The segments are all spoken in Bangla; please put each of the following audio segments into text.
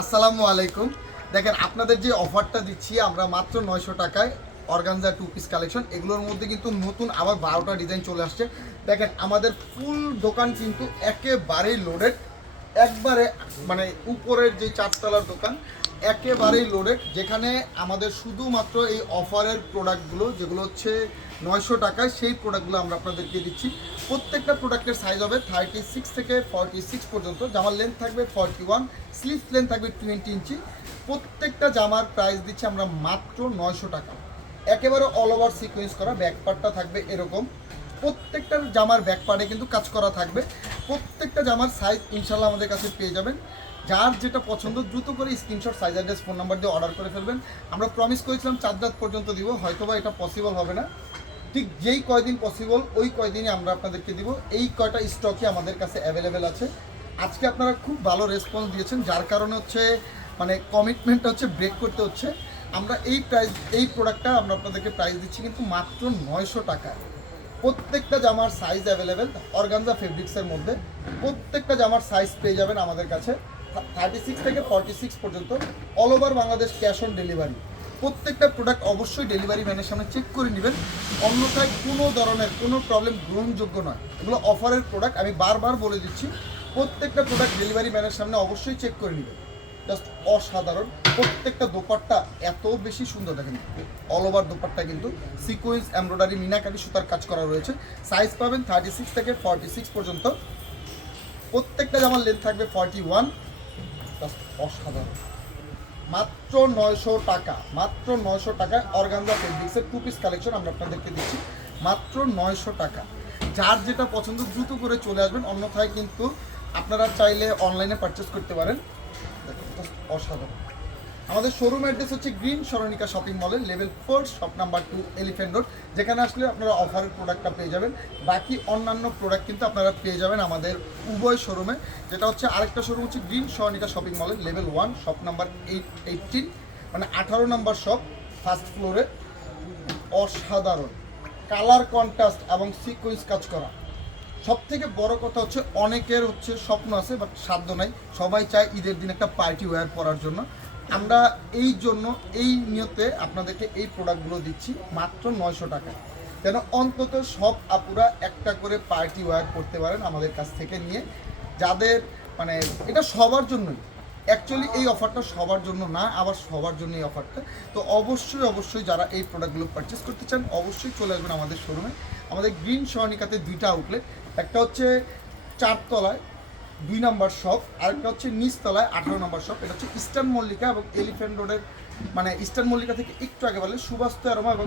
আসসালামু আলাইকুম। দেখেন আপনাদের যে অফারটা দিচ্ছি আমরা মাত্র 900 টাকায় অর্গানজা টু পিস কালেকশন, এগুলোর মধ্যে কিন্তু নতুন আবার 12টা ডিজাইন চলে আসছে। দেখেন আমাদের ফুল দোকান কিন্তু একেবারেই লোডেড, একবারে মানে উপরের যে চারতলার দোকান একেবারেই লোডেড, যেখানে আমাদের শুধুমাত্র এই অফারের প্রোডাক্টগুলো যেগুলো হচ্ছে 900 টাকায় সেই প্রোডাক্টগুলো আমরা আপনাদেরকে দিচ্ছি। প্রত্যেকটা প্রোডাক্টের সাইজ হবে 36 থেকে 46 পর্যন্ত, জামার লেন্থ থাকবে 41, স্লিভস লেন্থ থাকবে 20 ইঞ্চি। প্রত্যেকটা জামার প্রাইস দিচ্ছি আমরা মাত্র 900 টাকা। একেবারে অল ওভার সিকোয়েন্স করা, ব্যাকপার্টটা থাকবে এরকম। প্রত্যেকটা জামার ব্যাকপার্টে কিন্তু কাজ করা থাকবে। প্রত্যেকটা জামার সাইজ ইনশাল্লাহ আমাদের কাছে পেয়ে যাবেন। যার যেটা পছন্দ দ্রুত করে screenshot, size, address, phone number দিয়ে অর্ডার করে ফেলবেন। আমরা প্রমিস করেছিলাম 4 রাত পর্যন্ত দিব, হয়তোবা এটা পসিবল হবে না। ঠিক যেই কয়দিন পসিবল ওই কয়দিনই আমরা আপনাদেরকে দিব। এই কয়টা স্টকই আমাদের কাছে অ্যাভেলেবেল আছে। আজকে আপনারা খুব ভালো রেসপন্স দিয়েছেন, যার কারণে হচ্ছে মানে কমিটমেন্টটা হচ্ছে ব্রেক করতে হচ্ছে। আমরা এই প্রোডাক্টটা আমরা আপনাদেরকে প্রাইস দিচ্ছি কিন্তু মাত্র 900 টাকায়। প্রত্যেকটা জামার সাইজ অ্যাভেলেবেল অর্গানজা ফেব্রিক্সের মধ্যে। প্রত্যেকটা জামার সাইজ পেয়ে যাবেন আমাদের কাছে 36 থেকে 46 পর্যন্ত, all over Bangladesh cash on delivery. প্রত্যেকটা প্রোডাক্ট অবশ্যই ডেলিভারি ম্যানের সামনে চেক করে নেবেন, অন্যথায় কোনো ধরনের কোনো প্রবলেম গ্রহণযোগ্য নয়। এগুলো অফারের প্রোডাক্ট, আমি বারবার বলে দিচ্ছি। প্রত্যেকটা প্রোডাক্ট ডেলিভারি ম্যানের সামনে অবশ্যই চেক করে নেবেন। জাস্ট অসাধারণ। প্রত্যেকটা দোপাট্টা এত বেশি সুন্দর, দেখেন অল ওভার দোপাট্টা কিন্তু সিকোয়েন্স, এমব্রয়ডারি, মিনাকারি সুতার কাজ করা রয়েছে। সাইজ পাবেন 36 থেকে 46 পর্যন্ত। প্রত্যেকটা জামার লেন্থ থাকবে 41। জাস্ট অসাধারণ। মাত্র 900 টাকা, মাত্র 900 টাকায় অর্গানজা ফেব্রিক্সের 2 পিস কালেকশন আমরা আপনাদেরকে দিচ্ছি মাত্র 900 টাকা। যার যেটা পছন্দ দ্রুত করে চলে আসবেন, অন্যথায় কিন্তু আপনারা চাইলে অনলাইনে পারচেস করতে পারেন। দেখুন অসাধারণ। আমাদের শোরুম অ্যাড্রেস হচ্ছে গ্রিন সরণিকা শপিং মলের level 4, shop number 2, elephant road. যেখানে আসলে আপনারা অফারের প্রোডাক্টটা পেয়ে যাবেন। বাকি অন্যান্য প্রোডাক্ট কিন্তু আপনারা পেয়ে যাবেন আমাদের উভয় শোরুমে। যেটা হচ্ছে আরেকটা শোরুম হচ্ছে গ্রিন সরণিকা শপিং মলের লেভেল 1, শপ নাম্বার 18, মানে 18 নম্বর শপ, ফার্স্ট ফ্লোরে। অসাধারণ কালার কন্ট্রাস্ট এবং সিকোয়েন্স কাজ করা। সব থেকে বড় কথা হচ্ছে অনেকের হচ্ছে স্বপ্ন আছে বাট সাধ্য নাই। সবাই চায় ঈদের দিন একটা পার্টি ওয়্যার পরার জন্য। আমরা এই জন্য এই নিয়তে আপনাদেরকে এই প্রোডাক্টগুলো দিচ্ছি মাত্র 900 টাকায়, যেন অন্তত সব আপুরা একটা করে পার্টি ওয়্যার করতে পারেন আমাদের কাছ থেকে নিয়ে। যাদের মানে এটা সবার জন্যই, অ্যাকচুয়ালি এই অফারটা সবার জন্য না, আবার সবার জন্য এই অফারটা। তো অবশ্যই যারা এই প্রোডাক্টগুলো পারচেস করতে চান অবশ্যই চলে আসবেন আমাদের শোরুমে। আমাদের গ্রিন সরণিকাতে 2টা আউটলেট, একটা হচ্ছে 4 তলায় 2 নম্বর শপ, আরেকটা হচ্ছে নিচতলায় 18 নম্বর শপ। এটা হচ্ছে ইস্টার্ন মল্লিকা এবং এলিফ্যান্ট রোডের, মানে ইস্টার্ন মল্লিকা থেকে একটু আগে বলে সুবাস্তু অ্যারোমা এবং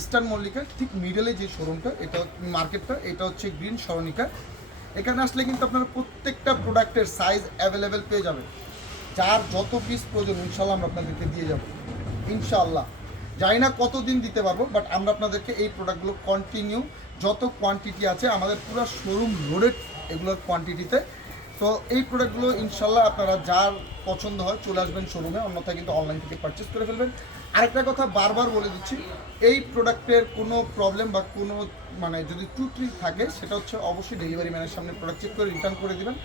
ইস্টার্ন মল্লিকার ঠিক মিডলে যে শোরুমটা, এটা মার্কেটটা, এটা হচ্ছে গ্রিন সরণিকা। এখানে আসলে কিন্তু আপনারা প্রত্যেকটা প্রোডাক্টের সাইজ অ্যাভেলেবেল পেয়ে যাবেন। যার যত পিস প্রয়োজন ইনশাল্লাহ আমরা আপনাদেরকে দিয়ে যাব ইনশাআল্লাহ। জানি না কতদিন দিতে পারবো, বাট আমরা আপনাদেরকে এই প্রোডাক্টগুলো কন্টিনিউ যত কোয়ান্টিটি আছে আমাদের পুরো শোরুম লোডেড এগুলোর কোয়ান্টিটিতে। তো এই প্রোডাক্টগুলো ইনশাল্লাহ আপনারা যার পছন্দ হয় চলে আসবেন শোরুমে, অন্যথায় কিন্তু অনলাইন থেকে পারচেস করে ফেলবেন। আরেকটা কথা বারবার বলে দিচ্ছি, এই প্রোডাক্টের কোনো প্রবলেম বা কোনো মানে যদি ত্রুটি থাকে সেটা হচ্ছে অবশ্যই ডেলিভারি ম্যানের সামনে প্রোডাক্ট চেক করে রিটার্ন করে দেবেন।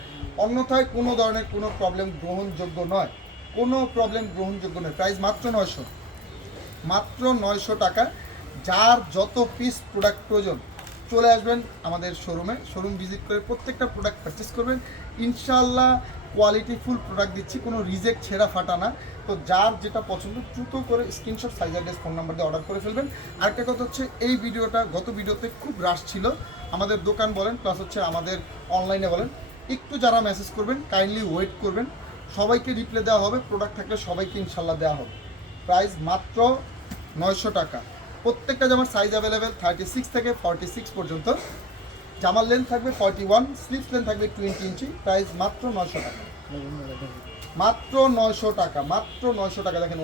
অন্যথায় কোনো ধরনের কোনো প্রবলেম গ্রহণযোগ্য নয়, কোনো প্রবলেম গ্রহণযোগ্য নয়। প্রাইস মাত্র 900, মাত্র 900 টাকা। যার যত পিস প্রোডাক্ট প্রয়োজন চলে আসবেন আমাদের শোরুমে, শোরুম ভিজিট করে প্রত্যেকটা প্রোডাক্ট পারচেস করবেন ইনশাআল্লাহ। কোয়ালিটিফুল প্রোডাক্ট দিচ্ছি, কোনো রিজেক্ট ছেঁড়া ফাটা না। তো যার যেটা পছন্দ দ্রুত করে screenshot, size, address, phone number দিয়ে অর্ডার করে ফেলবেন। আরেকটা কথা হচ্ছে এই ভিডিওটা গত ভিডিওতে খুব রাশ ছিল, আমাদের দোকান বলেন প্লাস হচ্ছে আমাদের অনলাইনে বলেন, একটু যারা মেসেজ করবেন কাইন্ডলি ওয়েট করবেন, সবাইকে রিপ্লাই দেওয়া হবে। প্রোডাক্ট থাকলে সবাইকে ইনশাল্লাহ দেওয়া হবে। প্রাইস মাত্র 900 টাকা। প্রত্যেকটা জামার সাইজ অ্যাভেলেবেল 36 থেকে 46 পর্যন্ত। জামার লেন্থ থাকবে 41, স্লিভস লেন্থ থাকবে 20 ইঞ্চি। প্রাইস মাত্র 900 টাকা, মাত্র 900 টাকা, মাত্র 900 টাকা। দেখেন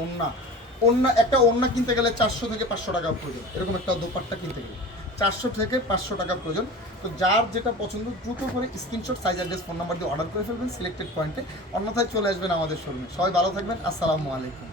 ওন্না একটা ওন্না কিনতে গেলে 400 থেকে 500 টাকা প্রয়োজন, এরকম একটা দোপাট্টা কিনতে গেলে 400 থেকে 500 টাকা প্রয়োজন। তো যার যেটা পছন্দ দ্রুত করে screenshot, size, address, phone number দিয়ে অর্ডার করে ফেলবেন সিলেক্টেড পয়েন্টে, অন্যথায় চলে আসবেন আমাদের শোরুমে। সবাই ভালো থাকবেন, আসসালামু আলাইকুম।